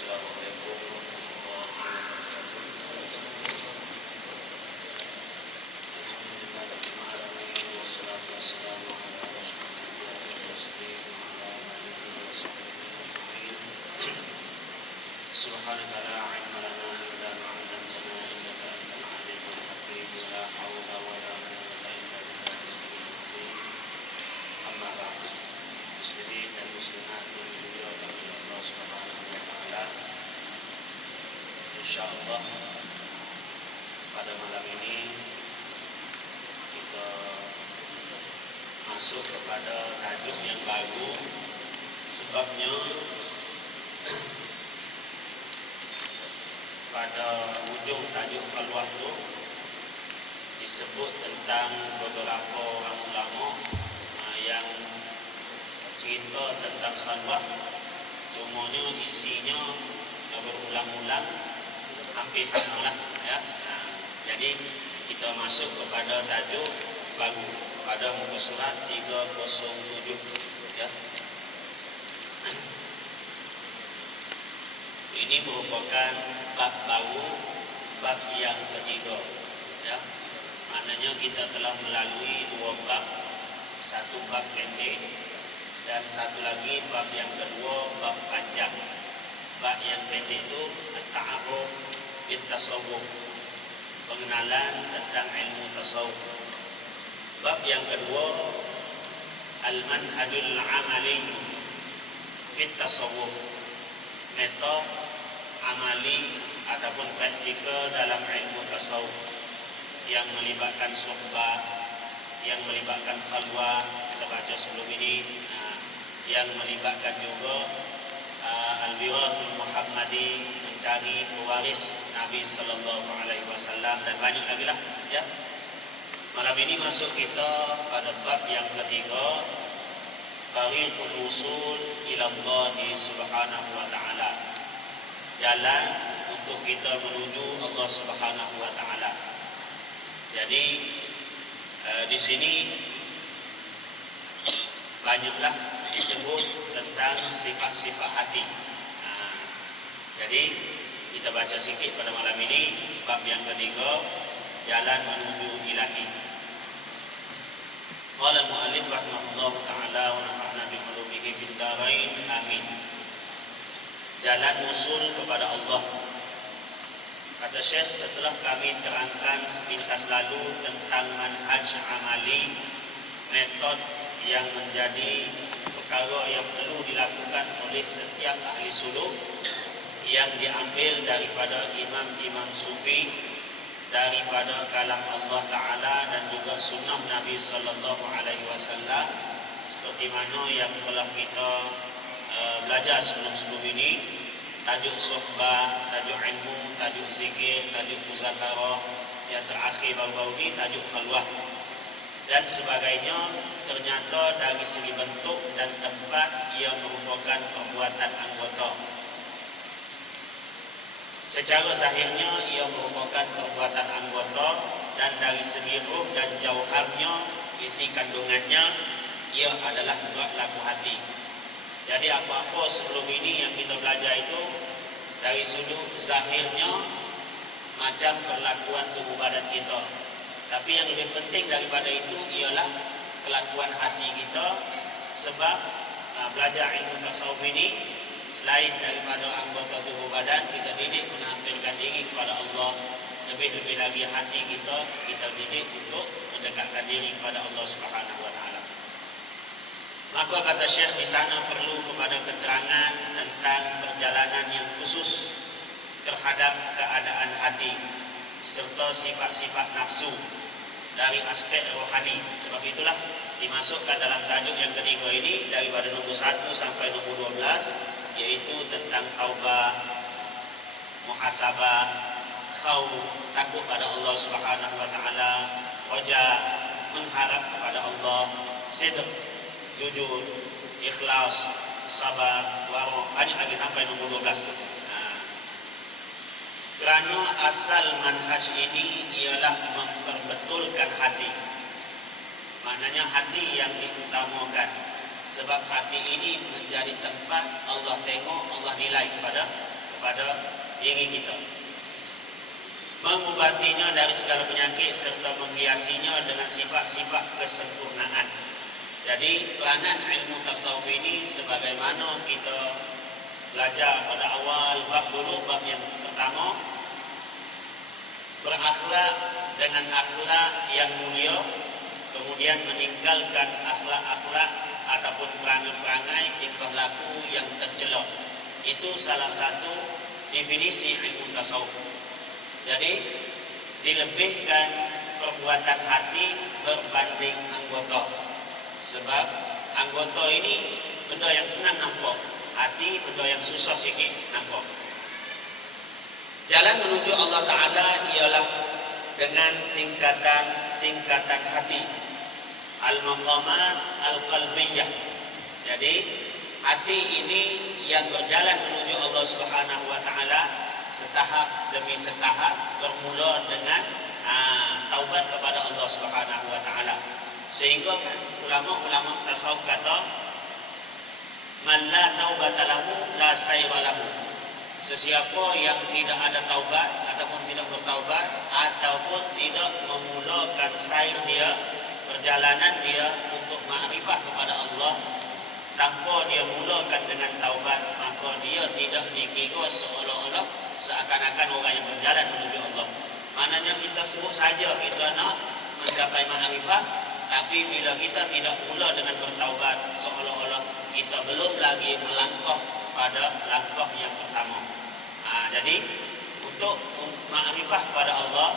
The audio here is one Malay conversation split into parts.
Assalamualaikum warahmatullahi wabarakatuh. Wassalatu wassalamu ala rasulillah Subhanaka la ilma lana illa ma 'allamtana innaka antal alimul hakim. La haula wa la quwwata illa billah. Amma ba'd. Muslimin dan muslimat yang dimuliakan oleh Allah Subhanahu wa taala. Insyaallah pada malam ini kita masuk kepada tajuk yang baru. Sebabnya pada ujung tajuk khalwah itu disebut tentang beberapa orang ulama yang cerita tentang khalwah, cumanya isinya berulang-ulang hampir sama lah ya. Jadi kita masuk kepada tajuk baru pada muka surat 307 ya. Ini merupakan bab baru, bab yang ketiga ya. Maknanya kita telah melalui dua bab, satu bab pendek dan satu lagi bab yang kedua, bab panjang. Bab yang pendek itu at-ta'aruf bit tasawuf, pengenalan tentang ilmu tasawuf. Bab yang kedua, al-manhajul amali fit tasawuf, metode amali ataupun praktikal dalam ilmu tasawuf yang melibatkan suhbah, yang melibatkan khalwah, kita baca sebelum ini, yang melibatkan juga al-wirathul muhammadi, mencari pewaris Nabi sallallahu alaihi wasallam, dan banyak lagi lah ya. Malam ini masuk kita pada bab yang ketiga, tariqul wusul ila Allah subhanahu wa ta'ala, jalan untuk kita menuju Allah subhanahu wa ta'ala. Jadi di sini banyaklah disebut tentang sifat-sifat hati. Jadi kita baca sikit pada malam ini bab yang ketiga, jalan menuju ilahi. Qala al-mu'allif rahimahullah ta'ala wa nafa'na bi ulumihi fid dharain amin. Jalan usul kepada Allah. Kata Syekh, setelah kami terangkan sepintas lalu tentang manhaj amali, metode yang menjadi perkara yang perlu dilakukan oleh setiap ahli suluk, yang diambil daripada imam-imam sufi, daripada kalam Allah Ta'ala dan juga sunnah Nabi Sallallahu Alaihi Wasallam, seperti mana yang telah kita belajar sebelum-sebelum ini. Tajuk suhbah, tajuk ilmu, tajuk zikir, tajuk muzakarah, yang terakhir baru-baru ini tajuk khalwah dan sebagainya. Ternyata dari segi bentuk dan tempat ia merupakan perbuatan anggota. Secara zahirnya ia merupakan perbuatan anggota, dan dari segi ruh dan jauharnya, isi kandungannya, ia adalah gerak laku hati. Jadi apa-apa sebelum ini yang kita belajar itu dari sudut zahirnya macam perlakuan tubuh badan kita. Tapi yang lebih penting daripada itu ialah kelakuan hati kita. Sebab belajar ilmu tasawuf ini, selain daripada anggota tubuh badan, kita didik menampilkan diri kepada Allah. Lebih-lebih lagi hati kita didik untuk mendekatkan diri kepada Allah Subhanahu wa taala. Maka kata Syekh, di sana perlu kepada keterangan tentang perjalanan yang khusus terhadap keadaan hati serta sifat-sifat nafsu dari aspek rohani. Sebab itulah dimasukkan dalam tajuk yang ketiga ini daripada nombor 1 sampai nombor 12, yaitu tentang taubah, muhasabah, khauf, takut pada Allah Subhanahu wa taala, raja, mengharap kepada Allah, sidq, jujur, ikhlas, sabar, wara', banyak lagi sampai nombor 12 tu. Kerana asal manhaj ini ialah memperbetulkan hati. Maknanya hati yang diutamakan. Sebab hati ini menjadi tempat Allah tengok, Allah nilai kepada kepada diri kita, mengubatinya dari segala penyakit serta menghiasinya dengan sifat-sifat kesempurnaan. Jadi peranan ilmu tasawuf ini sebagaimana kita belajar pada awal bab dulu, bab yang pertama, berakhlak dengan akhlak yang mulia, kemudian meninggalkan akhlak-akhlak ataupun perangai-perangai tingkah laku yang tercela. Itu salah satu definisi ilmu tasawuf. Jadi dilebihkan perbuatan hati berbanding anggota. Sebab anggota ini benda yang senang nampak, hati benda yang susah sikit nampak. Jalan menuju Allah Ta'ala ialah dengan tingkatan hati, al-maqamat al-qalbiyah. Jadi hati ini yang berjalan menuju Allah Subhanahu wa Ta'ala setahap demi setahap, bermula dengan taubat kepada Allah Subhanahu wa Ta'ala. Sehingga kan ulama-ulama tasawuf kata, man la taubata lahu la sayra lahu. Sesiapa yang tidak ada taubat ataupun tidak bertaubat ataupun tidak memulakan sair dia, perjalanan dia untuk makrifah kepada Allah, tanpa dia mulakan dengan taubat, maka dia tidak dikira seolah-olah seakan-akan orang yang berjalan menuju Allah. Maknanya kita sebut saja kita nak mencapai makrifah, tapi bila kita tidak mula dengan bertaubat, seolah-olah kita belum lagi melangkah pada langkah yang pertama. Jadi untuk makrifah kepada Allah,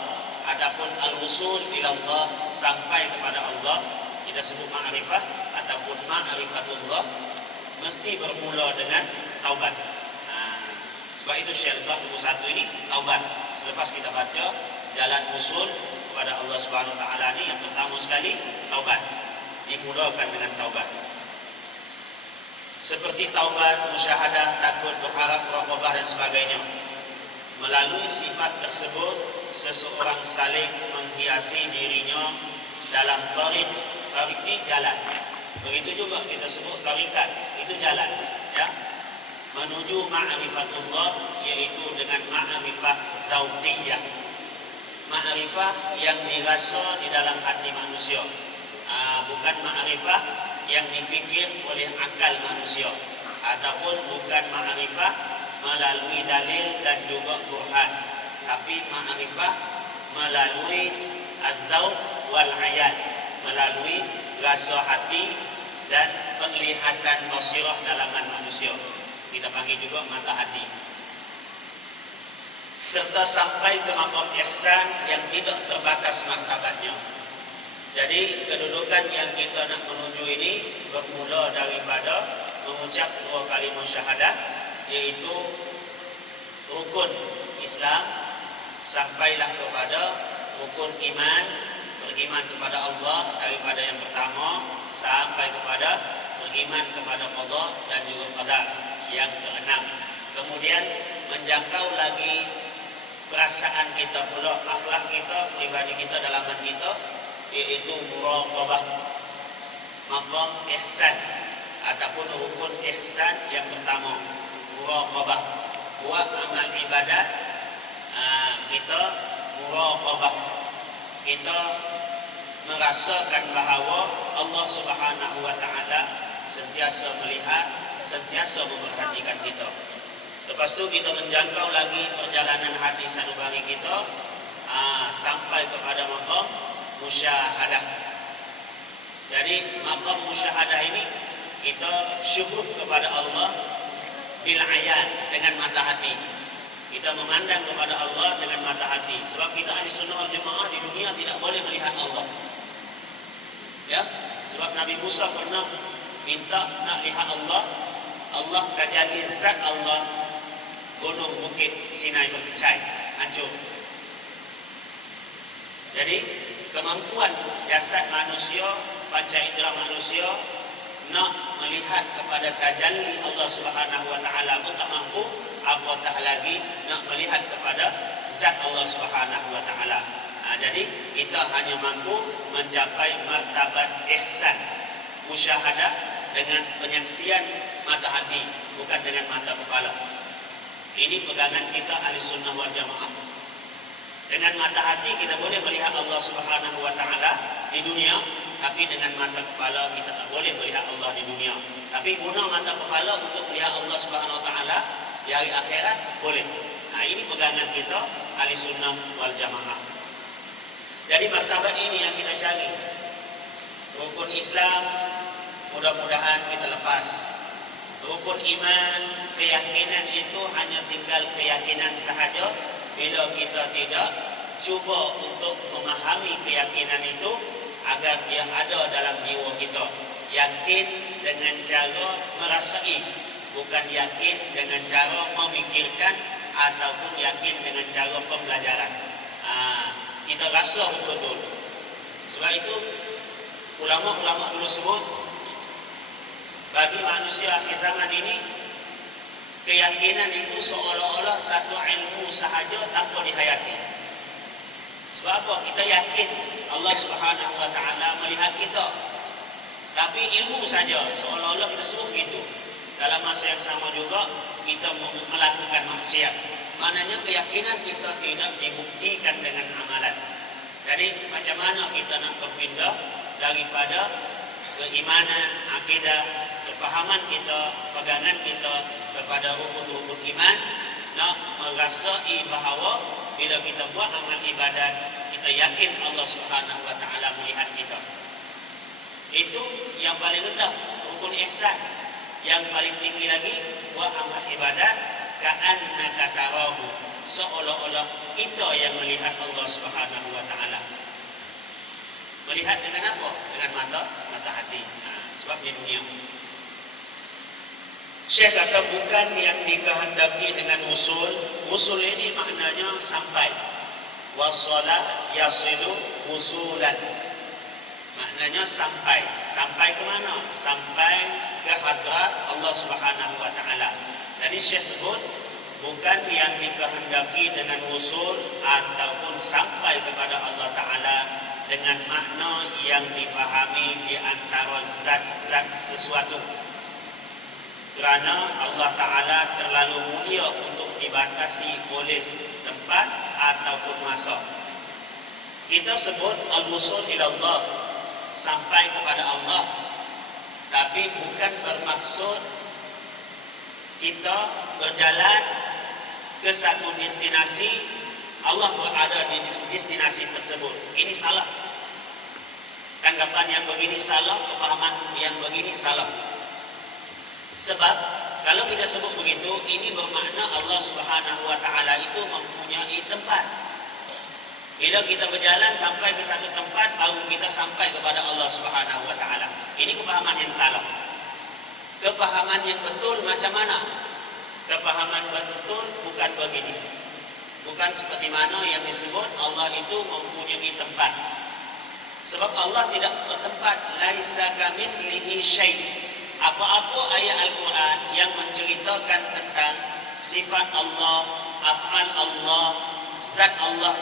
adapun al-wusul ila Allah, sampai kepada Allah, kita sebut makrifah ataupun ma'rifatullah, mesti bermula dengan taubat. Sebab itu syarat buku 1 ini taubat. Selepas kita baca jalan usul kepada Allah Subhanahu wa Ta'ala ini, yang pertama sekali taubat, dimulakan dengan taubat. Seperti taubat, musyahadah, takut, berharap, muraqabah dan sebagainya. Melalui sifat tersebut, seseorang saling menghiasi dirinya dalam tarik ini jalan. Begitu juga kita sebut tarikat, itu jalan, ya, menuju ma'rifatullah, yaitu dengan ma'rifah dzauqiyah, ma'rifah yang dirasa di dalam hati manusia, bukan ma'rifah yang difikir oleh akal manusia, ataupun bukan ma'rifah melalui dalil dan juga burhan, tapi ma'rifah melalui adzauq wal ayan, melalui rasa hati dan penglihatan basirah dalaman manusia. Kita panggil juga mata hati. Serta sampai ke maqam ihsan yang tidak terbatas martabatnya. Jadi kedudukan yang kita nak menuju ini bermula daripada mengucap 2 kalimah syahadah, yaitu rukun Islam, sampailah kepada rukun iman, beriman kepada Allah daripada yang pertama sampai kepada beriman kepada qada dan juga qadar yang keenam. Kemudian menjangkau lagi perasaan kita pula, akhlak kita, pribadi kita, dalaman kita, yaitu muraqabah, maqam ihsan ataupun rukun ihsan yang pertama, muraqabah. Buat amal ibadat, kita muraqabah, kita merasakan bahawa Allah Subhanahu wa Ta'ala sentiasa melihat, sentiasa memperhatikan kita. Lepas tu kita menjangkau lagi perjalanan hati sanubari kita sampai kepada maqam musyahadah. Jadi maqam musyahadah ini kita syuhud kepada Allah bil ayan, dengan mata hati. Kita memandang kepada Allah dengan mata hati. Sebab kita ahli sunnah wal jamaah di dunia tidak boleh melihat Allah. Ya, sebab Nabi Musa pernah minta nak lihat Allah. Allah tajalli zat Allah, gunung bukit Sinai berkecai, hancur. Jadi kemampuan jasad manusia, panca indera manusia nak melihat kepada tajalli Allah Subhanahu wa Ta'ala pun tak mampu, apatah lagi nak melihat kepada zat Allah Subhanahu wa Ta'ala. Jadi kita hanya mampu mencapai martabat ihsan, musyahadah, dengan penyaksian mata hati, bukan dengan mata kepala. Ini pegangan kita ahli sunnah wal jamaah. Dengan mata hati kita boleh melihat Allah Subhanahu wa taala di dunia, tapi dengan mata kepala kita tak boleh melihat Allah di dunia. Tapi guna mata kepala untuk melihat Allah Subhanahu wa taala di hari akhirat boleh. Nah, ini pegangan kita ahli sunnah wal jamaah. Jadi martabat ini yang kita cari. Rukun Islam mudah-mudahan kita lepas. Rukun iman, keyakinan itu hanya tinggal keyakinan sahaja. Bila kita tidak cuba untuk memahami keyakinan itu agar dia ada dalam jiwa kita. Yakin dengan cara merasai, bukan yakin dengan cara memikirkan ataupun yakin dengan cara pembelajaran. Kita rasa betul-betul. Sebab itu ulama-ulama dulu sebut, bagi manusia akhir zaman ini, keyakinan itu seolah-olah satu ilmu sahaja tanpa dihayati. Sebab apa? Kita yakin Allah Subhanahu wa taala melihat kita, tapi ilmu saja, seolah-olah kita sebut gitu. Dalam masa yang sama juga kita melakukan maksiat. Maknanya keyakinan kita tidak dibuktikan dengan amalan. Jadi macam mana kita nak berpindah daripada keimanan, akidah, kepahaman kita, pegangan kita kepada rukun-rukun iman, nak merasai bahawa bila kita buat amal ibadat, kita yakin Allah Subhanahu wa taala melihat kita. Itu yang paling rendah, rukun ihsan. Yang paling tinggi lagi, buat amal ibadat ka'annaka tarahu, seolah-olah kita yang melihat Allah Subhanahu wa taala. Melihat dengan apa? Dengan mata hati. Sebab di dunia Syekh kata bukan yang dikehendaki dengan usul. Usul ini maknanya sampai. Wasala yasilu usulan. Maknanya sampai. Sampai ke mana? Sampai ke hadrat Allah Subhanahu wa taala. Jadi Syekh sebut bukan yang dikehendaki dengan usul ataupun sampai kepada Allah taala dengan makna yang difahami di antara zat-zat sesuatu. Kerana Allah Ta'ala terlalu mulia untuk dibatasi oleh tempat ataupun masa. Kita sebut al-wusul ila Allah, sampai kepada Allah, tapi bukan bermaksud kita berjalan ke satu destinasi, Allah berada di destinasi tersebut. Ini salah. Tanggapan yang begini salah, kepahaman yang begini salah. Sebab kalau kita sebut begitu, ini bermakna Allah Subhanahu wa taala itu mempunyai tempat. Bila kita berjalan sampai ke satu tempat, baru kita sampai kepada Allah Subhanahu wa taala. Ini kepahaman yang salah. Kepahaman yang betul macam mana? Kepahaman betul bukan begini. Bukan seperti mana yang disebut Allah itu mempunyai tempat. Sebab Allah tidak bertempat. Laisa kamitslihi syai'. Apa-apa ayat Al-Quran yang menceritakan tentang sifat Allah, af'al Allah, zat Allah,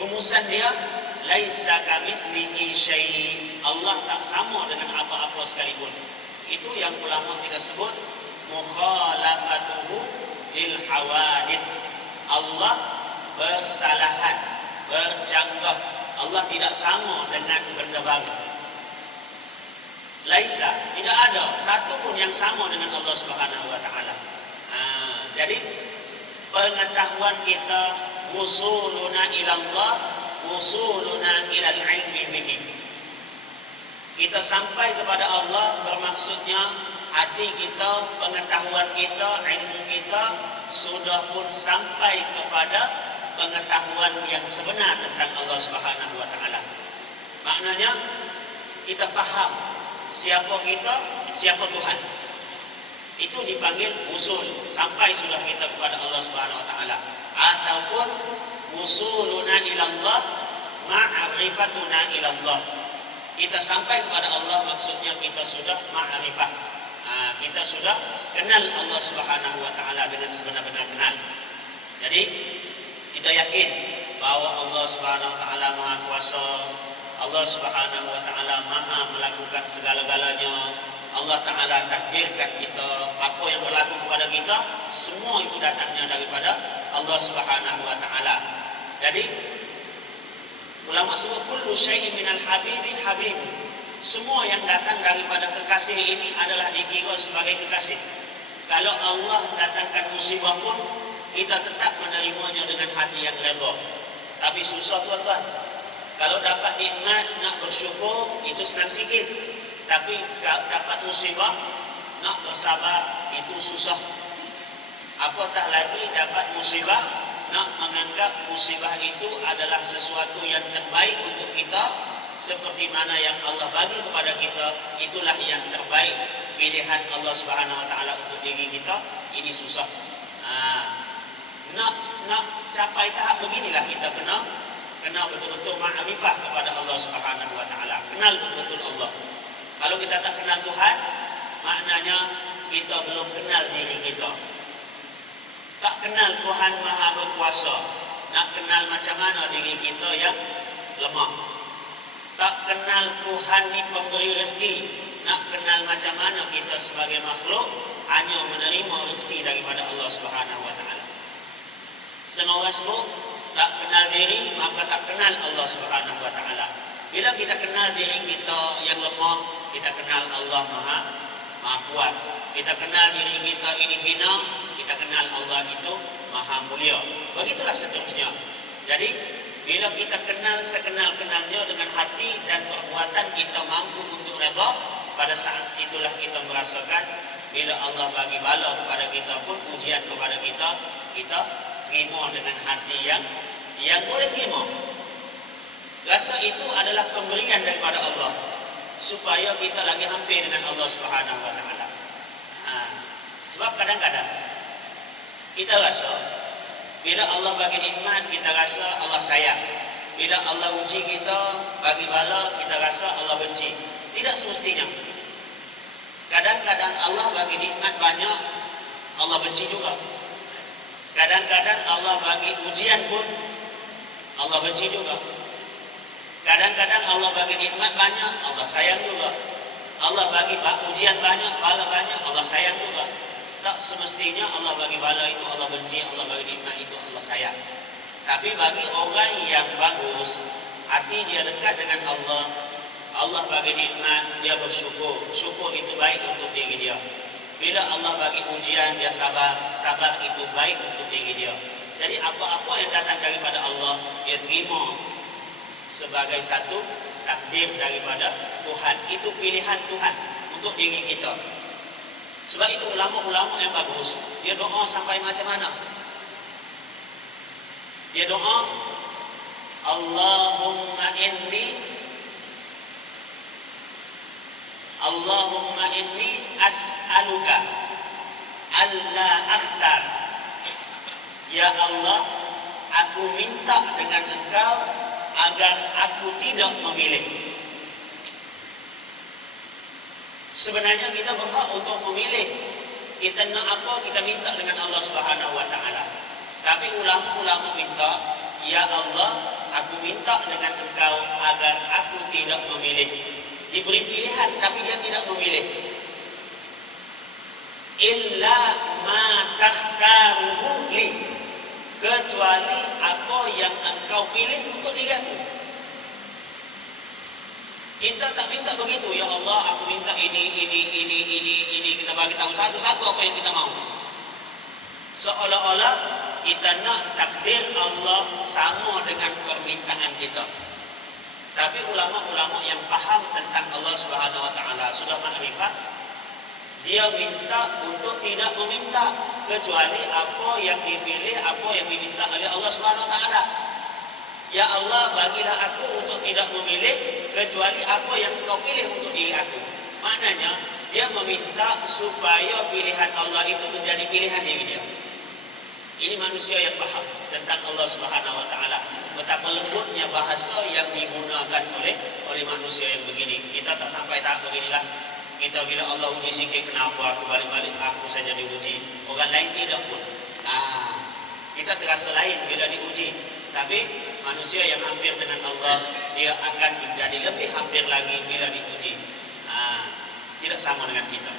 rumusan dia laisa kamitslihi syai'. Allah tak sama dengan apa-apa sekalipun. Itu yang ulama kita sebut mukhalafatuhu lil hawadith. Allah bersalahan, bercanggah. Allah tidak sama dengan benda baru. Laisa, tidak ada satu pun yang sama dengan Allah Subhanahu wa taala. Jadi pengetahuan kita wusuluna ila Allah, wusuluna ila al-ilmi bihi. Kita sampai kepada Allah bermaksudnya hati kita, pengetahuan kita, ilmu kita sudah pun sampai kepada pengetahuan yang sebenar tentang Allah Subhanahu wa taala. Maknanya kita faham siapa kita, siapa Tuhan. Itu dipanggil usul, sampai sudah kita kepada Allah Subhanahu wa taala. Ataupun usuluna ila Allah, ma'rifatuna ila Allah. Kita sampai kepada Allah maksudnya kita sudah ma'rifat. Kita sudah kenal Allah Subhanahu wa taala dengan sebenar-benar kenal. Jadi kita yakin bahwa Allah Subhanahu wa taala Maha Kuasa. Allah Subhanahu wa taala Maha melakukan segala-galanya. Allah taala takdirkan kita, apa yang berlaku kepada kita semua itu datangnya daripada Allah Subhanahu wa taala. Jadi ulama sebut kullu syai'in minal habibi habibu. Semua yang datang daripada kekasih ini adalah dikira sebagai kekasih. Kalau Allah datangkan musibah pun kita tetap menerimanya dengan hati yang redha. Tapi susah tuan-tuan. Kalau dapat nikmat nak bersyukur itu senang sikit. Tapi dapat musibah nak bersabar itu susah. Apatah lagi dapat musibah nak menganggap musibah itu adalah sesuatu yang terbaik untuk kita, seperti mana yang Allah bagi kepada kita itulah yang terbaik, pilihan Allah Subhanahu wa taala untuk diri kita, ini susah. Nak capai tahap beginilah kita kena betul-betul ma'rifah kepada Allah Subhanahu wa taala, kenal betul-betul Allah. Kalau kita tak kenal Tuhan, maknanya kita belum kenal diri kita. Tak kenal Tuhan Maha Berkuasa, nak kenal macam mana diri kita yang lemah. Tak kenal Tuhan ni pemberi rezeki, nak kenal macam mana kita sebagai makhluk hanya menerima rezeki daripada Allah Subhanahu wa taala. Setengah orang sebut tak kenal diri maka tak kenal Allah Subhanahu wa taala. Bila kita kenal diri kita yang lemah, kita kenal Allah Maha Kuat. Kita kenal diri kita ini hina, kita kenal Allah itu Maha Mulia. Begitulah seterusnya. Jadi bila kita kenal sekenal-kenalnya dengan hati dan perbuatan kita mampu untuk redha, pada saat itulah kita merasakan bila Allah bagi bala kepada kita pun, ujian kepada kita, kita terima dengan hati yang boleh terima. Rasa itu adalah pemberian daripada Allah supaya kita lagi hampir dengan Allah Subhanahu wa taala. Sebab kadang-kadang kita rasa bila Allah bagi nikmat, kita rasa Allah sayang. Bila Allah uji kita, bagi bala, kita rasa Allah benci. Tidak semestinya. Kadang-kadang Allah bagi nikmat banyak, Allah benci juga. Kadang-kadang Allah bagi ujian pun Allah benci juga. Kadang-kadang Allah bagi nikmat banyak, Allah sayang juga. Allah bagi ujian banyak, bala banyak, Allah sayang juga. Tak semestinya Allah bagi bala itu Allah benci, Allah bagi nikmat itu Allah sayang. Tapi bagi orang yang bagus, hati dia dekat dengan Allah, Allah bagi nikmat, dia bersyukur. Syukur itu baik untuk diri dia. Bila Allah bagi ujian, dia sabar. Sabar itu baik untuk diri dia. Jadi apa-apa yang datang daripada Allah, dia terima sebagai satu takdir daripada Tuhan. Itu pilihan Tuhan untuk diri kita. Sebab itu ulama-ulama yang bagus, dia doa sampai macam mana? Dia doa, Allahumma inni as'aluka alla akhtar. Ya Allah, aku minta dengan Engkau agar aku tidak memilih. Sebenarnya kita berhak untuk memilih. Kita nak apa, kita minta dengan Allah Subhanahu wa taala. Tapi ulama-ulama minta, ya Allah, aku minta dengan Engkau agar aku tidak memilih. Diberi pilihan tapi dia tidak memilih. Illa ma takhtaruhu li, kecuali apa yang Engkau pilih untuk diri aku. Kita tak minta begitu, ya Allah, aku minta ini. Kita bagi tahu satu-satu apa yang kita mau. Seolah-olah kita nak takdir Allah sama dengan permintaan kita. Tapi ulama-ulama yang faham tentang Allah Subhanahu wa taala sudah makrifat, dia minta untuk tidak meminta kecuali apa yang dipilih, apa yang diminta oleh Allah Subhanahu wa taala. Ya Allah, bagilah aku untuk tidak memilih kecuali apa yang Kau pilih untuk diri aku. Maknanya dia meminta supaya pilihan Allah itu menjadi pilihan diri dia. Ini manusia yang faham tentang Allah Subhanahu wa taala. Betapa lembutnya bahasa yang digunakan oleh manusia yang begini. Kita tak sampai tahap beginilah. Kita bila Allah uji sikit, kenapa aku balik-balik aku saja diuji, orang lain tidak pun. Kita terasa lain bila diuji. Tapi manusia yang hampir dengan Allah, dia akan menjadi lebih hampir lagi bila diuji. Tidak sama dengan kita.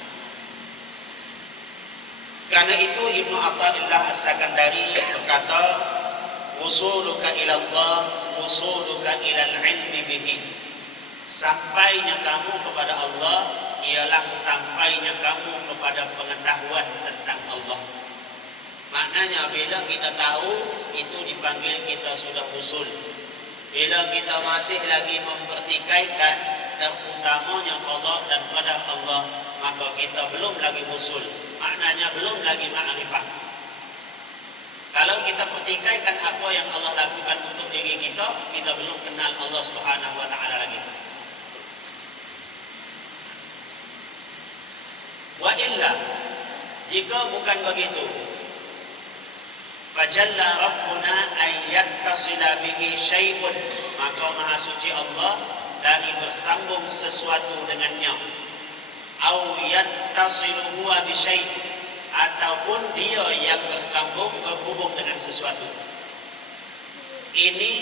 Karena itu Ibnu Athaillah As-Sakandari berkata, "Wusuluka ila Allah, wusuluka ilal ilmi bihi." Sampainya kamu kepada Allah ialah sampainya kamu kepada pengetahuan tentang Allah. Maknanya bila kita tahu, itu dipanggil kita sudah usul. Bila kita masih lagi mempertikaikan terutamanya qada dan qadar Allah, maka kita belum lagi usul. Maknanya belum lagi ma'rifah. Kalau kita pertikaikan apa yang Allah lakukan untuk diri kita, kita belum kenal Allah Subhanahu wa taala lagi. Wa illa, jika bukan begitu, fajalla rabbuna ayyattasila bihi syai'un, maka maha suci Allah dari bersambung sesuatu dengannya. Au yattasilu huwa bi syai', ataupun dia yang bersambung berhubung dengan sesuatu. Ini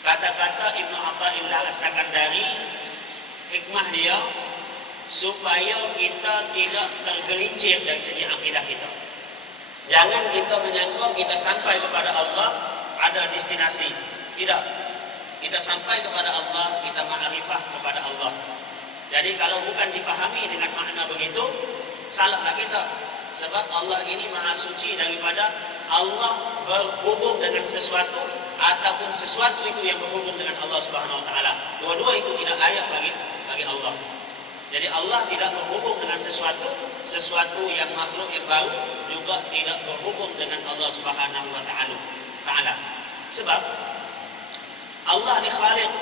kata-kata Ibnu Athaillah As-Sakandari, hikmah dia supaya kita tidak tergelincir dari segi akidah kita. Jangan kita menyangka kita sampai kepada Allah ada destinasi. Tidak. Kita sampai kepada Allah, kita ma'rifah kepada Allah. Jadi kalau bukan dipahami dengan makna begitu, salahlah kita. Sebab Allah ini maha suci daripada Allah berhubung dengan sesuatu ataupun sesuatu itu yang berhubung dengan Allah Subhanahu wa taala. Dua-dua itu tidak layak bagi Allah. Jadi Allah tidak berhubung dengan sesuatu yang makhluk yang baru juga tidak berhubung dengan Allah Subhanahu wa taala. Sebab Allah ni Khaliq,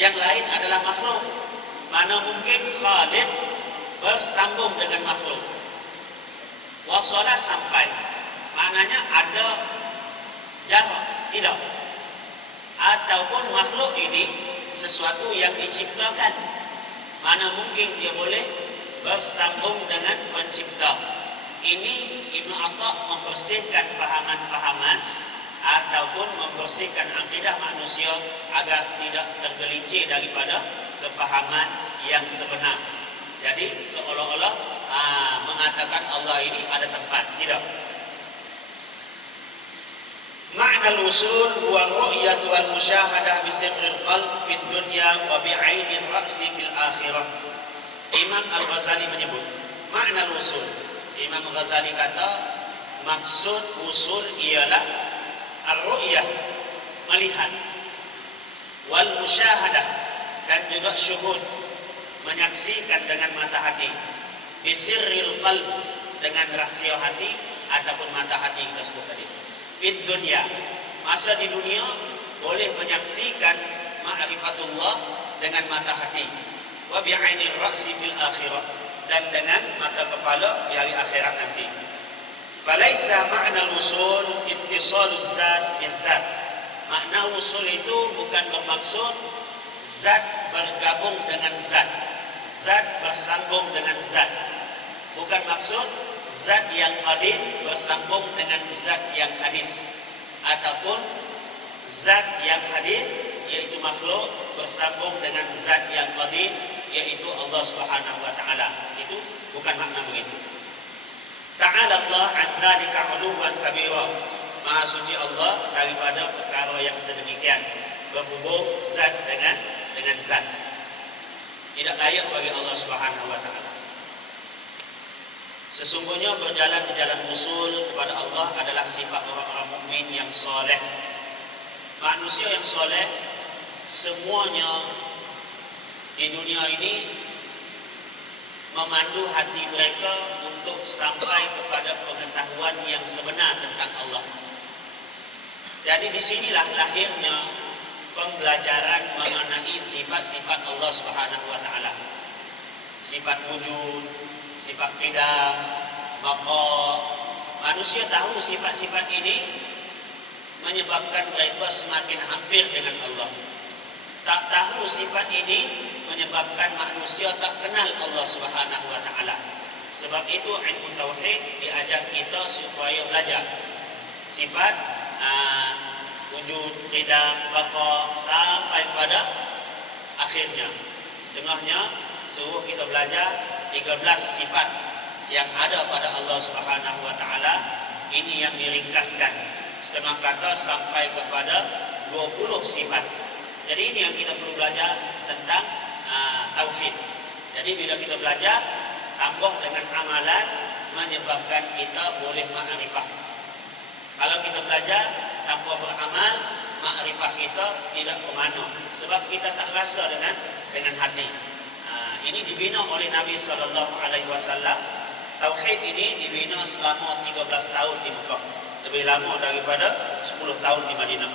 yang lain adalah makhluk. Mana mungkin Khaliq bersambung dengan makhluk? Wasala sampai. Maknanya ada jarak, tidak. Ataupun makhluk ini sesuatu yang diciptakan. Mana mungkin dia boleh bersambung dengan pencipta? Ini Ibnu Atha membersihkan pahaman-pahaman ataupun membersihkan akidah manusia agar tidak tergelincir daripada kepahaman yang sebenar. Jadi seolah-olah mengatakan Allah ini ada tempat. Tidak. Ma'na al-usul huwa ru'yatu wal musyahadah bi sirril qalb fid dunya wa bi 'ainir ra'si fil akhirah. Imam Al-Ghazali menyebut makna al-usul. Imam Al-Ghazali kata maksud usul ialah ar-ru'yah, melihat, wal musyahadah, dan juga syuhud, menyaksikan dengan mata hati, bi sirril qalb, dengan rahsia hati ataupun mata hati kita sebut tadi. Fid dunya, masa di dunia boleh menyaksikan ma'rifatullah dengan mata hati, wa bi 'ainir ra'si fil akhirah, dan dengan mata kepala di hari akhirat nanti. Falaisa ma'na al-usul ittisaluz zat bizzat. Makna usul itu bukan bermaksud zat bergabung dengan zat, zat bersambung dengan zat. Bukan maksud zat yang qadim bersambung dengan zat yang hadis, ataupun zat yang hadis yaitu makhluk bersambung dengan zat yang qadim yaitu Allah Subhanahu wa taala. Itu bukan makna begitu. Ta'ala Allah 'an dzalika 'uluwan kabira. Maha suci Allah daripada perkara yang sedemikian, berhubung zat dengan zat. Tidak layak bagi Allah Subhanahu wa taala. Sesungguhnya berjalan di jalan usul kepada Allah adalah sifat orang-orang mukmin yang soleh. Manusia yang soleh semuanya di dunia ini memandu hati mereka untuk sampai kepada pengetahuan yang sebenar tentang Allah. Jadi disinilah lahirnya pembelajaran mengenai sifat-sifat Allah Subhanahu wa taala. Sifat wujud, sifat qidam, baqa. Manusia tahu sifat-sifat ini menyebabkan mereka semakin hampir dengan Allah. Tak tahu sifat ini menyebabkan manusia tak kenal Allah Subhanahu wa taala. Sebab itu ilmu tauhid diajar kita supaya belajar sifat wujud, qidam, baqa sampai pada akhirnya. Setengahnya suruh kita belajar 13 sifat yang ada pada Allah Subhanahu wa taala. Ini yang diringkaskan setengah kata sampai kepada 20 sifat. Jadi ini yang kita perlu belajar tentang tauhid. Jadi bila kita belajar, tambah dengan amalan menyebabkan kita boleh ma'rifah. Kalau kita belajar tanpa beramal, ma'rifah kita tidak bermakna, sebab kita tak rasa dengan hati. Ini dibina oleh Nabi SAW. Tauhid ini dibina selama 13 tahun di Mekah, lebih lama daripada 10 tahun di Madinah.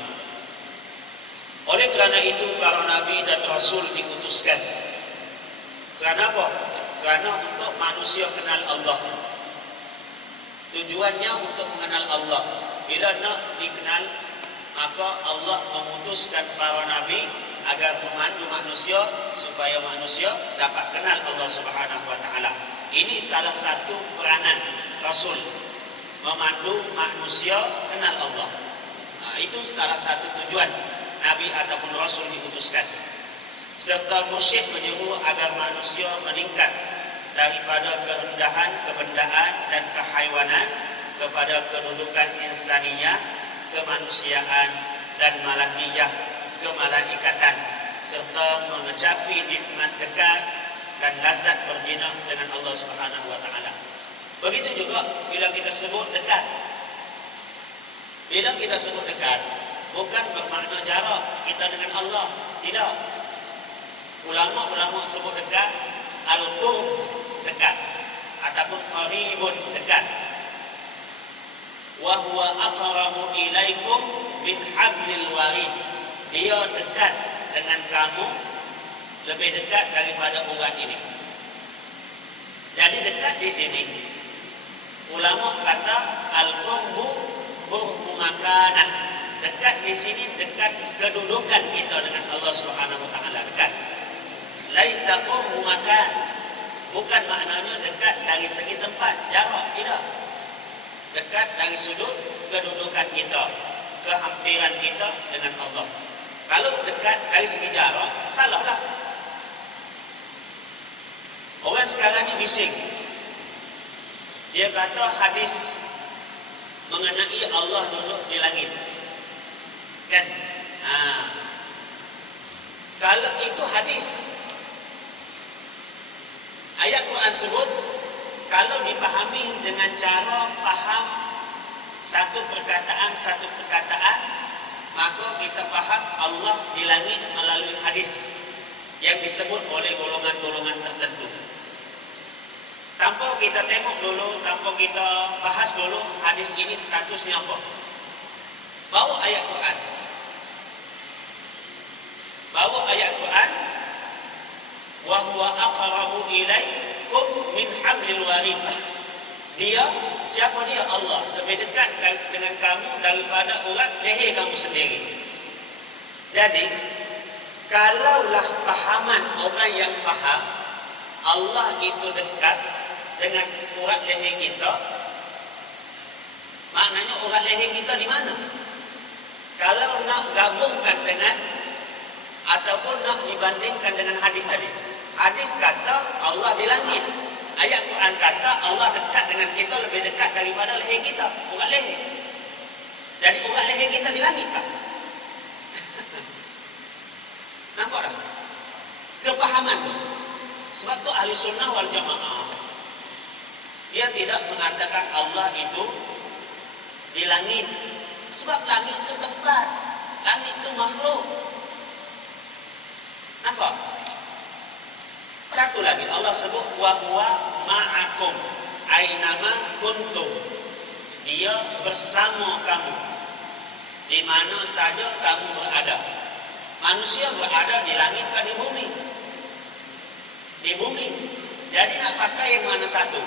Oleh kerana itu para nabi dan rasul diutuskan. Kerana apa? Kerana untuk manusia kenal Allah. Tujuannya untuk mengenal Allah. Bila nak dikenal, maka Allah memutuskan para nabi agar memandu manusia supaya manusia dapat kenal Allah Subhanahu wa taala. Ini salah satu peranan rasul, memandu manusia kenal Allah. Itu salah satu tujuan nabi ataupun rasul diutuskan. Serta mursyid menyuruh agar manusia meningkat daripada kerendahan, kebendaan dan kehaiwanan kepada kedudukan insaniyah, kemanusiaan dan malakiyah, kemalaikatan, serta mengecapi nikmat dekat dan lazat berzina dengan Allah Subhanahu wa taala. Begitu juga bila kita sebut dekat. Bila kita sebut dekat, bukan bermakna jarak kita dengan Allah, tidak. Ulama-ulama sebut dekat al-qurb, dekat, ataupun qaribun, dekat. Wa huwa aqrabu ilaikum min hablil warid. Dia dekat dengan kamu, lebih dekat daripada urat ini. Jadi dekat di sini, ulama kata al-qurbu qurbu makanah. Dekat di sini dekat kedudukan kita dengan Allah Subhanahu wa taala, dekat. Laisa qurbu makan, bukan maknanya dekat dari segi tempat, jarak, tidak. Dekat dari sudut kedudukan kita, kehampiran kita dengan Allah. Kalau dekat dari segi jarak, salahlah. Orang sekarang ni bising. Dia kata hadis mengenai Allah duduk di langit, kan? Kalau itu hadis, ayat Quran sebut, kalau dipahami dengan cara faham satu perkataan, maka kita faham Allah di langit melalui hadis yang disebut oleh golongan-golongan tertentu. Tanpa kita tengok dulu, tanpa kita bahas dulu hadis ini statusnya apa. Bawa ayat Quran. Bawa ayat Quran. Wa huwa aqrabu ilaikum min hablil warid. Dia, siapa dia? Allah, lebih dekat dengan kamu daripada urat leher kamu sendiri. Jadi, kalaulah pahaman orang yang faham Allah itu dekat dengan urat leher kita, maknanya urat leher kita di mana? Kalau nak gabungkan dengan ataupun nak dibandingkan dengan hadis tadi, hadis kata Allah di langit, ayat Quran kata Allah dekat dengan kita, lebih dekat daripada leher kita, urat leher. Jadi urat leher kita di langit tak? Nampak tak? Kepahaman tu. Sebab tu ahli sunnah wal jamaah, dia tidak mengatakan Allah itu di langit. Sebab langit itu tempat, langit itu makhluk. Nampak? Satu lagi Allah sebut wa huwa ma'akum ainama kuntum. Dia bersama kamu di mana saja kamu berada. Manusia berada di langit kan di bumi? Di bumi. Jadi nak pakai yang mana satu?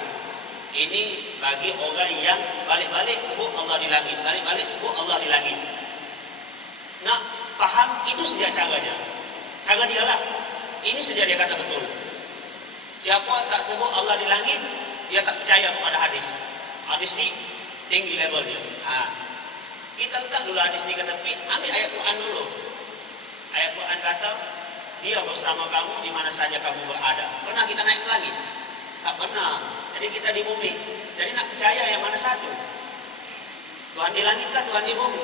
Ini bagi orang yang balik-balik sebut Allah di langit, balik-balik sebut Allah di langit. Nak faham itu saja caranya. Cara dia lah. Ini saja dia kata betul. Siapa tak sebut Allah di langit, dia tak percaya kepada hadis. Hadis ni tinggi levelnya. Kita letak dulu hadis ni ke tepi, ambil ayat Quran dulu. Ayat Quran kata, dia bersama kamu di mana saja kamu berada. Pernah kita naik ke langit? Tak pernah. Jadi kita di bumi. Jadi nak percaya yang mana satu? Tuhan di langit kah Tuhan di bumi?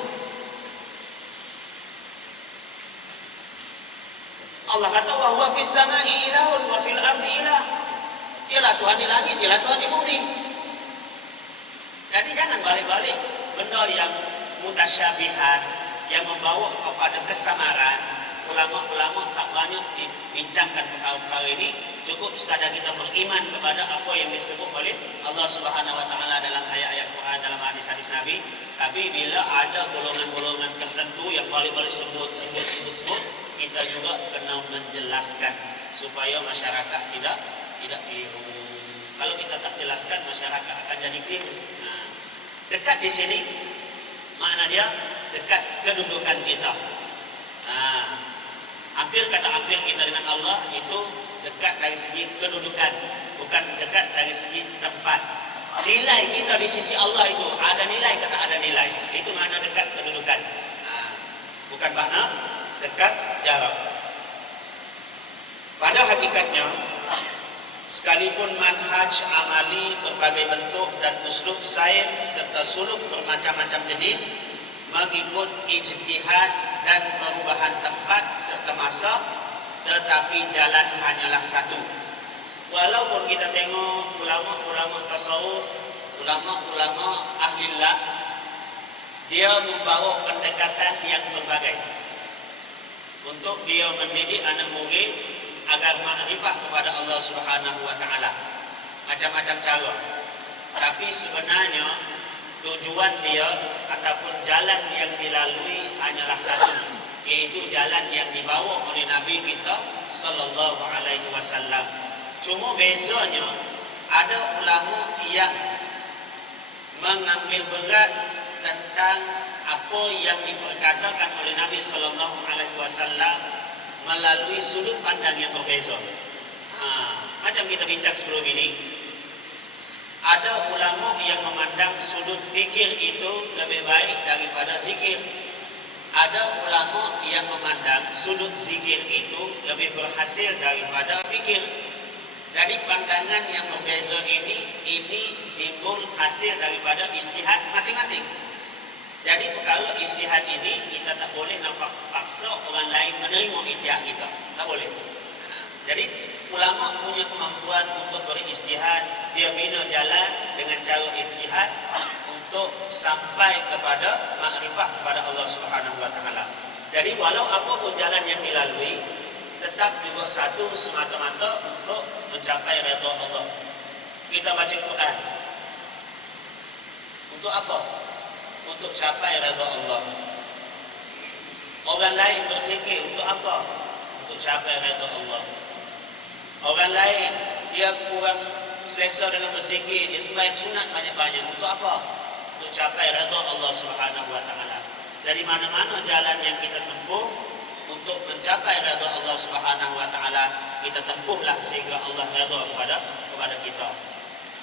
Allah kata wa huwa fis sama'i ilahun wa fil ardi ilah. Ialah Tuhan di langit, ialah Tuhan di bumi. Jadi jangan balik-balik benda yang mutasyabihat, yang membawa kepada kesamaran. Ulama-ulama tak banyak dibincangkan perkara-perkara ini. Cukup sekadar kita beriman kepada apa yang disebut oleh Allah Subhanahu wa taala dalam ayat-ayat Quran, dalam hadis-hadis Nabi. Tapi bila ada golongan-golongan tertentu yang balik-balik sebut, kita juga kena menjelaskan supaya masyarakat tidak keliru. Kalau kita tak jelaskan, masyarakat akan jadi keliru. Nah, dekat di sini makna dia dekat kedudukan kita. Nah, hampir kita dengan Allah itu dekat dari segi kedudukan, bukan dekat dari segi tempat. Nilai kita di sisi Allah itu ada nilai, kata ada nilai. Itu makna dekat kedudukan. Nah, bukan makna dekat jarak. Pada hakikatnya, sekalipun manhaj amali berbagai bentuk dan uslub sains serta suluk bermacam-macam jenis mengikut ijtihad dan perubahan tempat serta masa, tetapi jalan hanyalah satu. Walaupun kita tengok ulama-ulama tasawuf, ulama-ulama ahlillah, dia membawa pendekatan yang berbagai untuk dia mendidik anak murid agar makrifah kepada Allah Subhanahu wa taala. Macam-macam cara. Tapi sebenarnya tujuan dia ataupun jalan yang dilalui hanyalah satu, yaitu jalan yang dibawa oleh Nabi kita sallallahu alaihi wasallam. Cuma bezanya ada ulama yang mengambil berat tentang apa yang diperkatakan oleh Nabi sallallahu alaihi wasallam melalui sudut pandang yang berbeza. Macam kita bincang sebelum ini, ada ulama yang memandang sudut fikir itu lebih baik daripada zikir. Ada ulama yang memandang sudut zikir itu lebih berhasil daripada fikir. Dari pandangan yang berbeza ini timbul hasil daripada ijtihad masing-masing. Jadi perkara ijtihad ini kita tak boleh nampak paksa orang lain menerima ijtihad kita. Tak boleh. Jadi ulama punya kemampuan untuk berijtihad, dia bina jalan dengan cara ijtihad untuk sampai kepada makrifah kepada Allah Subhanahu wa taala. Jadi walau apapun jalan yang dilalui, tetap juga satu semata-mata untuk mencapai redha Allah. Kita baca Quran. Untuk apa? Untuk capai redha Allah. Orang lain berzikir untuk apa? Untuk capai redha Allah. Orang lain dia kurang selesa dengan berzikir, dia sembahyang sunat banyak-banyak. Untuk apa? Untuk capai redha Allah Subhanahu wa taala. Dari mana-mana jalan yang kita tempuh untuk mencapai redha Allah Subhanahu wa taala, kita tempuhlah sehingga Allah redha kepada kita.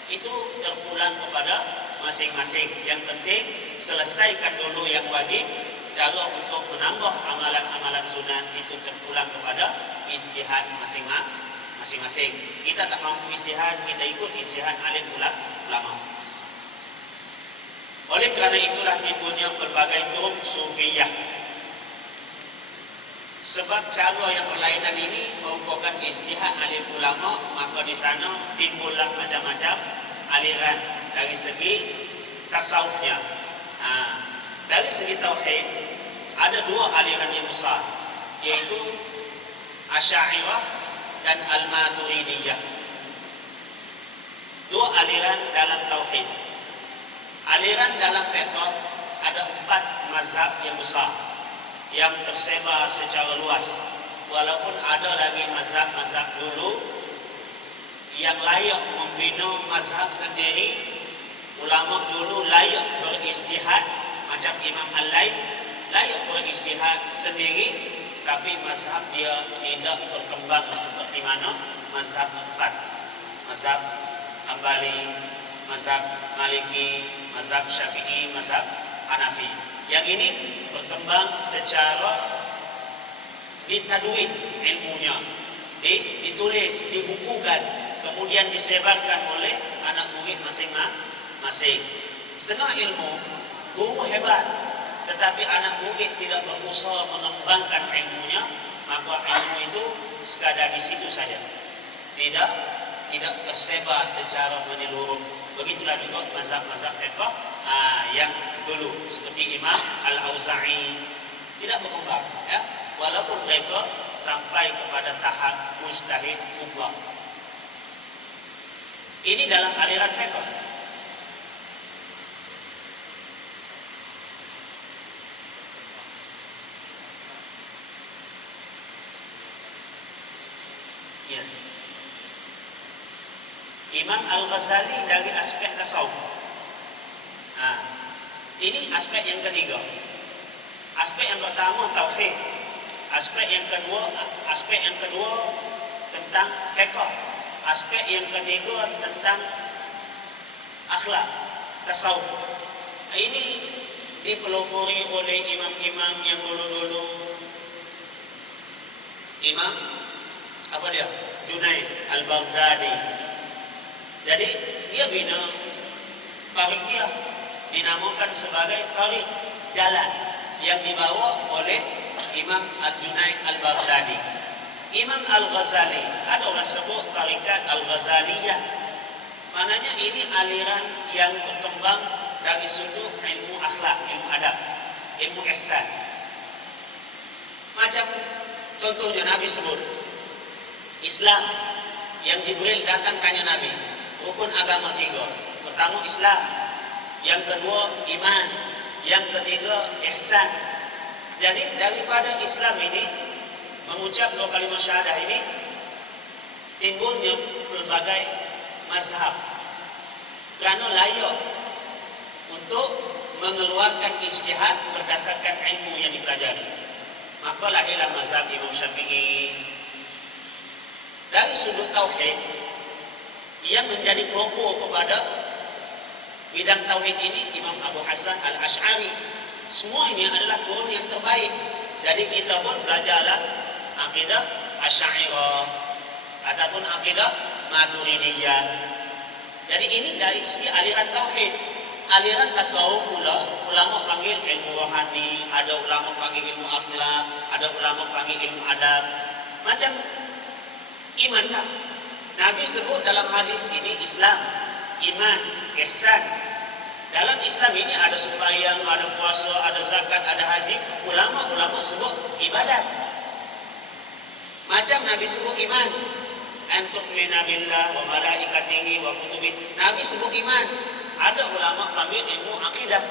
Itu terpulang kepada masing-masing. Yang penting selesaikan dulu yang wajib. Cara untuk menambah amalan-amalan sunat itu terpulang kepada ijtihad masing-masing. Kita tak mampu ijtihad, kita ikut ijtihad alim ulama. Oleh kerana itulah timbulnya pelbagai turuk sufiyah. Sebab cara yang berlainan ini merupakan ijtihad alim ulama, maka di sana timbullah macam-macam aliran dari segi tasawufnya. Dari segi tauhid ada dua aliran yang besar, yaitu Asy'ariyah dan Al-Maturidiyah. Dua aliran dalam tauhid. Aliran dalam fiqh ada 4 mazhab yang besar yang tersebar secara luas. Walaupun ada lagi mazhab-mazhab dulu yang layak membina mazhab sendiri, ulama dulu layak berijtihad macam Imam Al-Laits layak berijtihad sendiri, tapi mazhab dia tidak berkembang seperti mana mazhab 4. Mazhab Hambali, mazhab Maliki, mazhab Syafi'i, mazhab Hanafi. Yang ini berkembang secara ditadwin ilmunya, ditulis, dibukukan, kemudian disebarkan oleh anak murid masing-masing. Setengah ilmu, guru hebat, tetapi anak murid tidak berusaha mengembangkan ilmunya, maka ilmu itu sekadar di situ saja, tidak tersebar secara menyeluruh. Begitulah juga mazhab-mazhab fiqh yang dulu seperti Imam Al-Auza'i tidak berkembang, ya, walaupun mereka sampai kepada tahap mujtahid kubra. Ini dalam aliran fiqh. Ya. Imam Al-Ghazali dari aspek tasawuf. Ini aspek yang ketiga. Aspek yang pertama tauhid. Aspek yang kedua tentang fiqh. Aspek yang ketiga tentang akhlak, tasawuf. Ini dipelopori oleh imam-imam yang dulu-dulu. Imam apa dia? Junaid Al-Baghdadi. Jadi dia bina tarik dia dinamakan sebagai tarik jalan yang dibawa oleh Imam Al-Junaid Al-Baghdadi. Imam Al-Ghazali, ada orang sebut tarikat Al-Ghazaliyah. Maknanya ini aliran yang berkembang dari sudut ilmu akhlak, ilmu adab, ilmu ihsan. Macam contohnya Nabi sebut Islam yang Jibril datang tanya Nabi, rukun agama 3. Pertama Islam, yang kedua iman, yang ketiga ihsan. Jadi daripada Islam ini, mengucap 2 kalimat syahadah ini, timbulnya berbagai mazhab kerana layak untuk mengeluarkan ijtihad berdasarkan ilmu yang dipelajari. Maka lahirlah mazhab Imam Syafi'i. Dari sudut tauhid, yang menjadi pelopor kepada bidang tauhid ini Imam Abu Hasan Al-Asy'ari. Semua ini adalah kurun yang terbaik. Jadi kita pun belajarlah akidah Asy'ariyah ataupun akidah Maturidiyah. Jadi ini dari segi aliran tauhid. Aliran tasawuf pula ulama panggil ilmu rohani, ada ulama panggil ilmu akhlak, ada ulama panggil ilmu adab. Macam iman lah. Nabi sebut dalam hadis ini Islam, iman, ihsan. Dalam Islam ini ada sembahyang, ada puasa, ada zakat, ada haji. Ulama-ulama sebut ibadat. Macam Nabi sebut iman, antu'mina billah wa malaikatihi wa kutubihi. Nabi sebut iman. Ada ulama panggil ilmu akidah.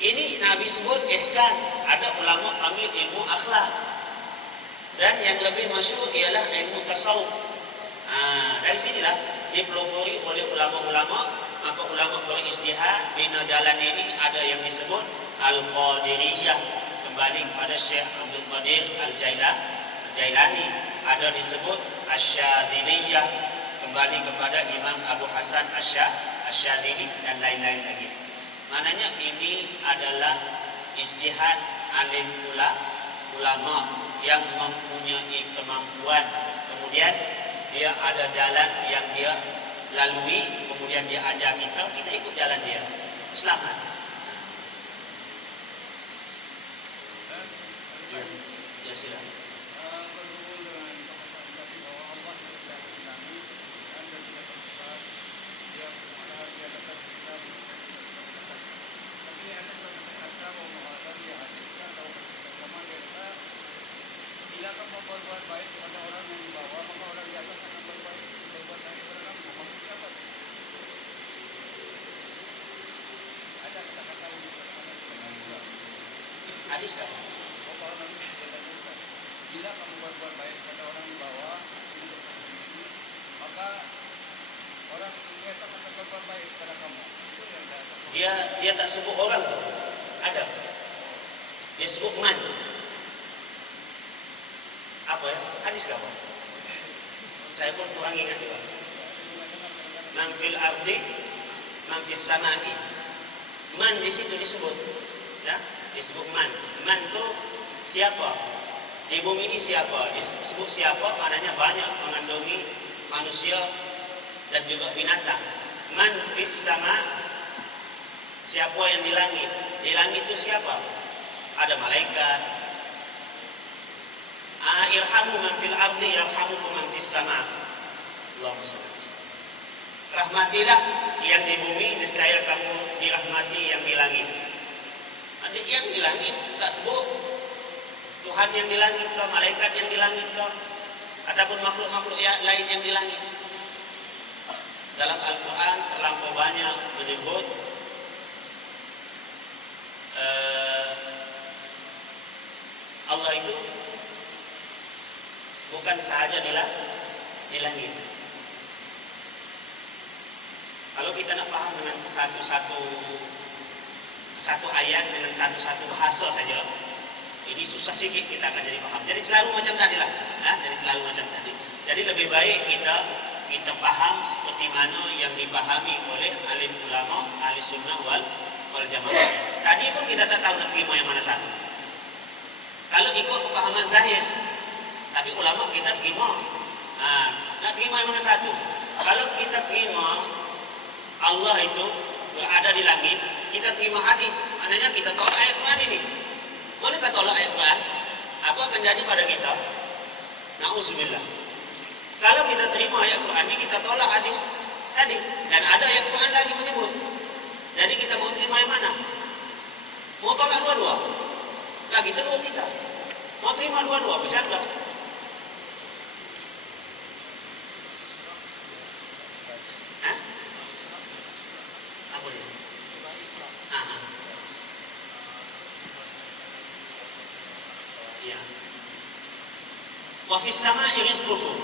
Ini Nabi sebut ihsan. Ada ulama panggil ilmu akhlak. Dan yang lebih masyhur ialah ilmu tasawuf. Dari sinilah dipelopori oleh ulama-ulama. Maka ulama berijtihad bina jalan ini. Ada yang disebut Al-Qadiriyah, kembali kepada Syekh Abdul Qadir Al-Jailani. Ada disebut Asy-Syadziliyah, kembali kepada Imam Abu Hasan Asy-Syadzili, dan lain-lain lagi. Maknanya ini adalah ijtihad alim ulama yang mempunyai kemampuan, kemudian dia ada jalan yang dia lalui, kemudian dia ajar kita ikut jalan dia, selamat. Ya silakan. Bila kamu berbuat baik kepada orang yang di bawah, maka orang di atas akan berbuat baik kepada kamu. Maksudnya apa? Ada kata-kata untuk Hadis kan? Bila kamu berbuat baik kepada orang di bawah, maka orang di atas akan berbuat baik kepada kamu. Itu yang saya Dia tak sebut orang tu. Ada. Dia sebut man. Apa ya? Hadis ke apa? Saya pun kurang ingat juga. Man fil ardi, man fis samai. Man di situ disebut. Ya, disebut man. Man tu siapa? Di bumi ini siapa? Disebut siapa? Maknanya banyak mengandungi manusia dan juga binatang. Man fis sama, siapa yang di langit? Di langit itu siapa? Ada malaikat. Irhamu man fil ardi yarhamukum man fis sama. Allahumma shalli alaihi wasallam. Rahmatilah yang di bumi, niscaya kamu dirahmati yang di langit. Ada yang di langit tak sebut Tuhan yang di langit toh, malaikat yang di langit toh, ataupun makhluk-makhluk yang lain yang di langit. Dalam Al-Quran terlampau banyak menyebut Allah itu bukan sahaja di langit. Kalau kita nak paham dengan satu ayat dengan satu bahasa saja, ini susah sikit kita akan jadi paham. Jadi selalu macam tadi lah, jadi selalu macam tadi. Jadi lebih baik kita paham seperti mana yang dipahami oleh alim ulama ahli sunnah wal jamaah. Tadi pun kita tak tahu nak terima yang mana satu. Kalau ikut pemahaman zahir, tapi ulama kita terima. Nak terima yang mana satu? Kalau kita terima Allah itu berada di langit, kita terima hadis. Maknanya kita tolak ayat Quran ini. Boleh tak tolak ayat Quran? Apa akan jadi pada kita? Na'udzubillah. Kalau kita terima ayat Quran ini, kita tolak hadis tadi. Dan ada ayat Quran lagi menyebut. Jadi kita mau terima yang mana? Mau tolak dua-dua? Lagi teruk kita. Mau terima dua-dua, bercanda. Apa dia? Ya. Wa fis sama'i rizqukum.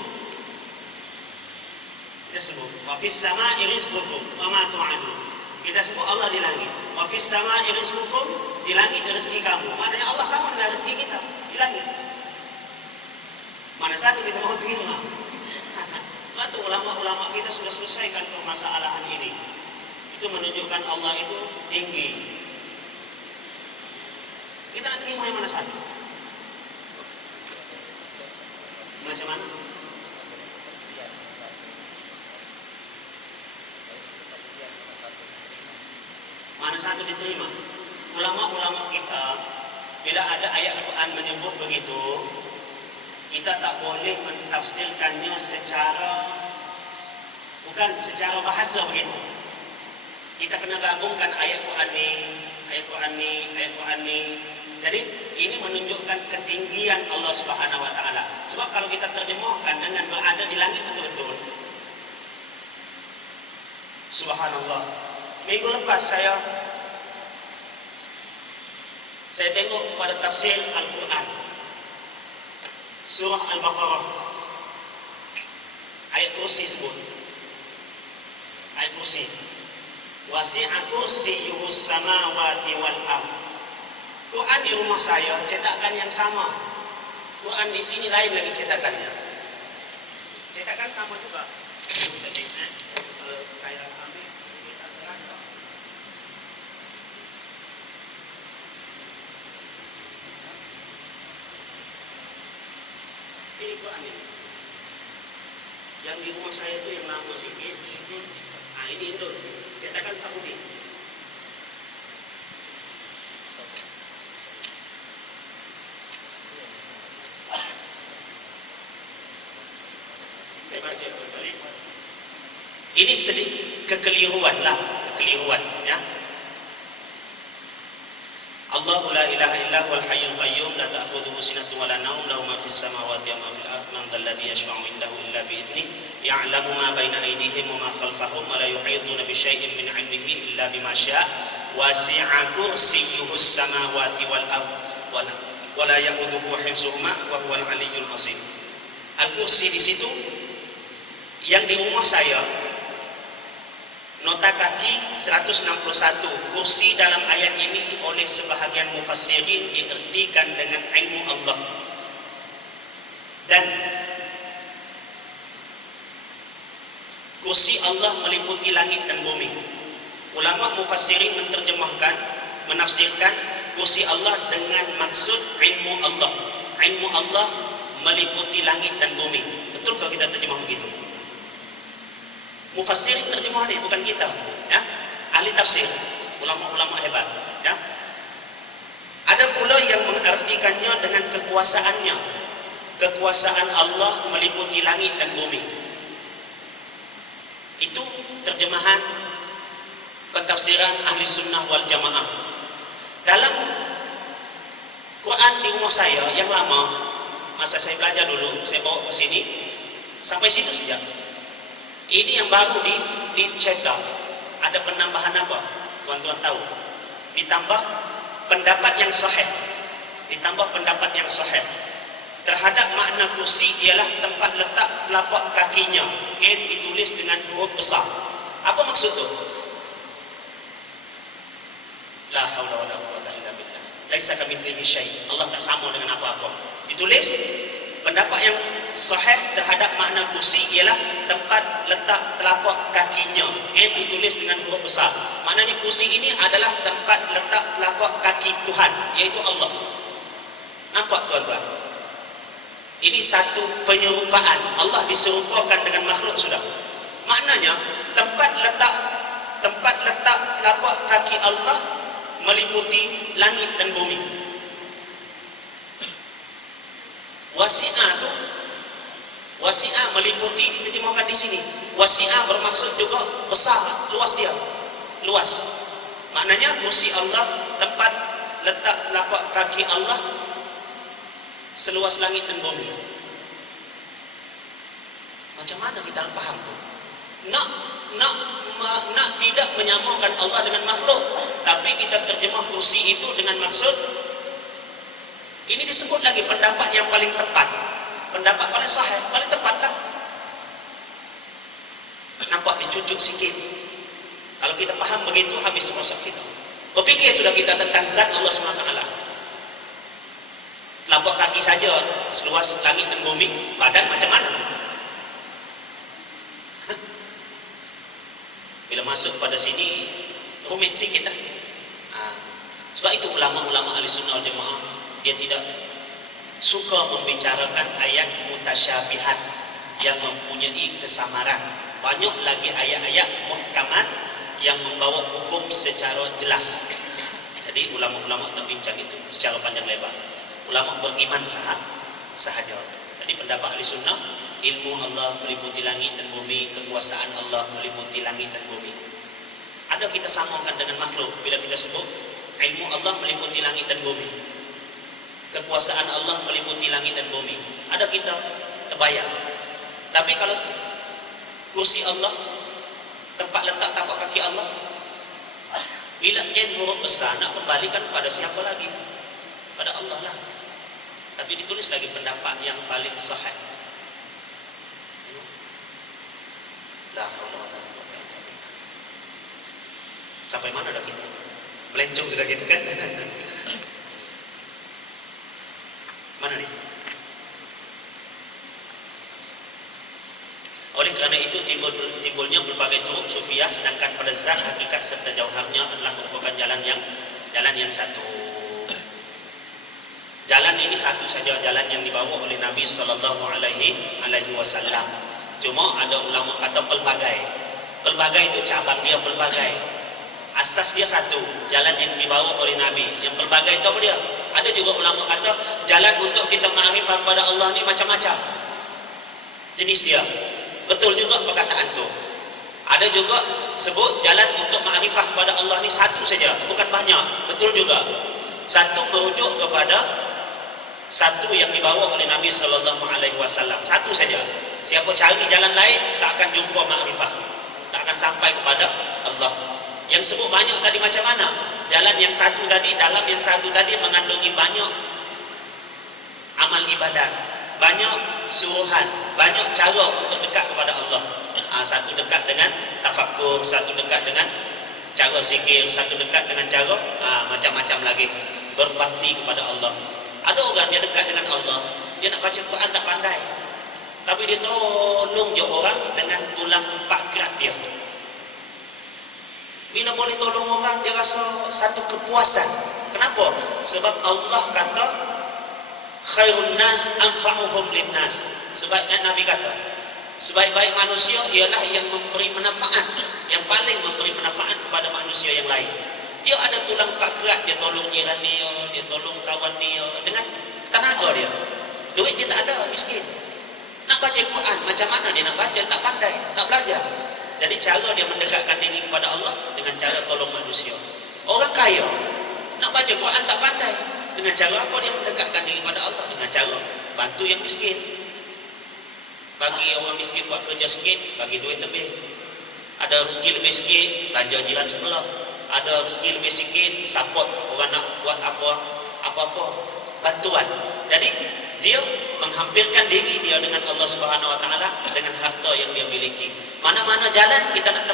Kita sebut wa fis sama'i rizqukum wa ma tu'adun. Kita sebut Allah di langit. Wa fis sama'i rizqukum, di langit rezeki kamu. Maknanya Allah sama dengan rezeki kita di langit. Mana satu kita mau terima? Waktu ulama-ulama kita sudah selesaikan permasalahan ini. Itu menunjukkan Allah itu tinggi. Kita nak terima yang mana satu? Macam mana? Mana satu diterima? Ulama-ulama kita, bila ada ayat Quran menyebut begitu, kita tak boleh mentafsirkannya bukan secara bahasa begitu. Kita kena gabungkan ayat Quran ni. Jadi ini menunjukkan ketinggian Allah Subhanahu Wa Taala. Sebab kalau kita terjemahkan dengan berada di langit betul-betul, Subhanallah. Minggu lepas saya tengok pada tafsir Al-Quran, surah Al-Baqarah, ayat kursi sebut. Ayat kursi. Wasi'a kursiyyuhus samawati wal ardh. Quran di rumah saya cetakan yang sama. Quran di sini lain lagi cetakannya. Cetakan sama juga. Kalau saya ambil kita terasa. Ini Quran ini. Yang di rumah saya itu yang lama sikit. Ini Indon. Cetakan Saudi. Saya baca kembali. Ini sedikit kekeliruan ya. Allahu la ilaha illa huwal hayyul qayyum la ta'khudhuhu sinatun wa la nawm lahu ma fis samawati wa ma fil ardi man dhal ladzi yashfa'u 'indahu illa bi idhnihi ya'lamu ma baina aydihim wa ma khalfahum wa la yuhituna bi syai'in min 'ilmihi illa bima syaa' wasi'a kursiyyuhus samawati wal ardi wa la ya'uduhu hifdzuhuma wa huwal 'aliyyul 'azim. Al-kursi di situ. Yang di rumah saya nota kaki 161. Kursi dalam ayat ini oleh sebahagian mufassirin diartikan dengan ilmu Allah. Dan kursi Allah meliputi langit dan bumi. Ulama mufassirin menafsirkan kursi Allah dengan maksud ilmu Allah. Ilmu Allah meliputi langit dan bumi. Betul kalau kita terjemah begitu? Mufassir terjemah ni, bukan kita, ya. Ahli tafsir, ulama-ulama hebat, ya. Ada pula yang mengartikannya dengan kekuasaannya. Kekuasaan Allah meliputi langit dan bumi. Itu terjemahan pentafsiran ahli sunnah wal jamaah. Dalam Quran di rumah saya yang lama, masa saya belajar dulu, saya bawa ke sini, sampai situ saja. Ini yang baru dicetak. Ada penambahan apa? Tuan-tuan tahu? Ditambah pendapat yang sahih. Ditambah pendapat yang sahih. Terhadap makna kursi ialah tempat letak telapak kakinya. N ditulis dengan huruf besar. Apa maksud tu? La haula wala quwwata illa billah. Laisa kamitslihi syai'. Allah tak sama dengan apa-apa. Ditulis pendapat yang sahih terhadap makna kursi ialah tempat letak telapak kakinya. N ditulis dengan huruf besar. Maknanya kursi ini adalah tempat letak telapak kaki Tuhan, yaitu Allah. Nampak tuan-tuan? Ini satu penyerupaan. Allah diserupakan dengan makhluk sudah. Maknanya tempat letak telapak kaki Allah meliputi langit dan bumi. Wasi'ah tu, wasi'ah meliputi, diterjemahkan di sini. Wasi'ah bermaksud juga besar, luas dia, luas. Maknanya kursi Allah, tempat letak telapak kaki Allah seluas langit dan bumi. Macam mana kita faham tu? Nak tidak menyamakan Allah dengan makhluk, tapi kita terjemah kursi itu dengan maksud ini. Disebut lagi pendapat yang paling tepat, pendapat paling sahih, paling tepat lah. Nampak dicucuk sikit. Kalau kita faham begitu, habis urusan kita. Berfikir sudah kita tentang zat Allah SWT. Telapak kaki saja seluas langit dan bumi, badan macam mana? Bila masuk pada sini rumit sikit lah. Sebab itu ulama-ulama ahli sunnah wal jamaah, dia tidak suka membicarakan ayat mutasyabihat yang mempunyai kesamaran. Banyak lagi ayat-ayat muhkamat yang membawa hukum secara jelas. Jadi ulama-ulama tak bincang itu secara panjang lebar. Ulama beriman sahaja. Jadi pendapat ahli sunnah, ilmu Allah meliputi langit dan bumi, kekuasaan Allah meliputi langit dan bumi. Ada kita samakan dengan makhluk bila kita sebut ilmu Allah meliputi langit dan bumi, kekuasaan Allah meliputi langit dan bumi. Ada kita terbayang. Tapi kalau kursi Allah, tempat letak tapak kaki Allah, bila N huruf besar, nak kembalikan pada siapa lagi? Pada Allah lah. Tapi ditulis lagi pendapat yang paling sahih. La haula wala quwwata illa billah. Sampai mana dah kita? Melencong sudah kita kan? Mana nih? Oleh kerana itu timbulnya berbagai turuk sufiah, sedangkan pada zat, hakikat serta jauharnya adalah merupakan jalan yang satu. Jalan ini satu saja, jalan yang dibawa oleh Nabi sallallahu alaihi wasallam. Cuma ada ulama kata pelbagai. Pelbagai itu cabang dia pelbagai. Asas dia satu, jalan yang dibawa oleh Nabi. Yang pelbagai itu apa dia? Ada juga ulama kata jalan untuk kita ma'rifah pada Allah ni macam-macam jenis dia. Betul juga perkataan tu. Ada juga sebut jalan untuk ma'rifah pada Allah ni satu saja, bukan banyak. Betul juga. Satu merujuk kepada satu yang dibawa oleh Nabi sallallahu alaihi wasallam. Satu saja. Siapa cari jalan lain tak akan jumpa makrifah, tak akan sampai kepada Allah. Yang sebut banyak tadi macam mana? Jalan yang satu tadi, dalam yang satu tadi mengandungi banyak amal ibadat, banyak suruhan, banyak cara untuk dekat kepada Allah. Satu dekat dengan tafakkur, satu dekat dengan cara zikir, satu dekat dengan cara macam-macam lagi berbakti kepada Allah. Ada orang dia dekat dengan Allah, dia nak baca Quran tak pandai, tapi dia tolong je orang dengan tulang 4 gerak dia. Bila boleh tolong orang, dia rasa satu kepuasan. Kenapa? Sebab Allah kata khairun nas anfa'uhum linnas. Sebab Nabi kata Sebaik-baik manusia ialah yang memberi manfaat, yang paling memberi manfaat kepada manusia yang lain. Dia ada tulang pakrat, dia tolong jiran dia tolong kawan dia dengan tenaga dia. Duit dia tak ada, miskin. Nak baca Quran, macam mana dia nak baca? Tak pandai, tak belajar. Jadi cara dia mendekatkan diri kepada Allah dengan cara tolong manusia. Orang kaya nak baca Quran tak pandai. Dengan cara apa dia mendekatkan diri kepada Allah? Dengan cara bantu yang miskin. Bagi orang miskin buat kerja sikit, bagi duit lebih. Ada rezeki lebih sikit, belanja jiran sebelah. Ada rezeki lebih sikit, support orang nak buat apa-apa bantuan. Jadi dia menghampirkan diri dia dengan Allah Subhanahu Wa Taala dengan harta yang dia miliki. Mana-mana jalan kita nak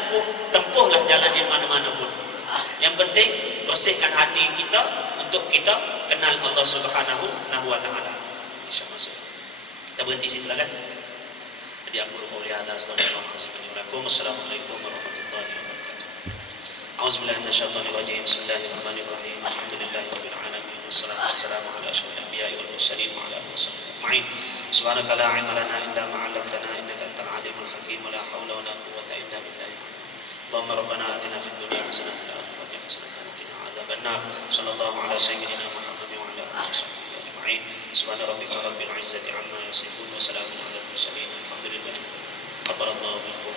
tempuhlah jalan yang mana-mana pun. Yang penting bersihkan hati kita untuk kita kenal Allah Subhanahu Wa Taala. Insyaallah. Kita berhenti situ lah kan. Jadi aku lupa oleh hadis Assalamualaikum warahmatullahi wabarakatuh. Auzubillahi minasyaitonir rajim. Bismillahirrahmanirrahim. Alhamdulillahirabbil alamin. Wassalatu wassalamu ala asyrofil anbiya'i wal mursalin wa ala alihi wasallam. Subhanaka la ilma lana illa ma 'allamtana innaka antal alimul hakim. La haula wa la quwwata illa billah. Allahumma rabbana atina fid dunya hasanatan wa fil akhirati hasanatan wa qina adzabannar. Sallallahu ala sayyidina Muhammad wa ala alihi washabbihi ajma'in. Subhana rabbika rabbil izzati amma yasifun wa salamun alal mursalin. Alhamdulillah. Qabbalallahu minkum.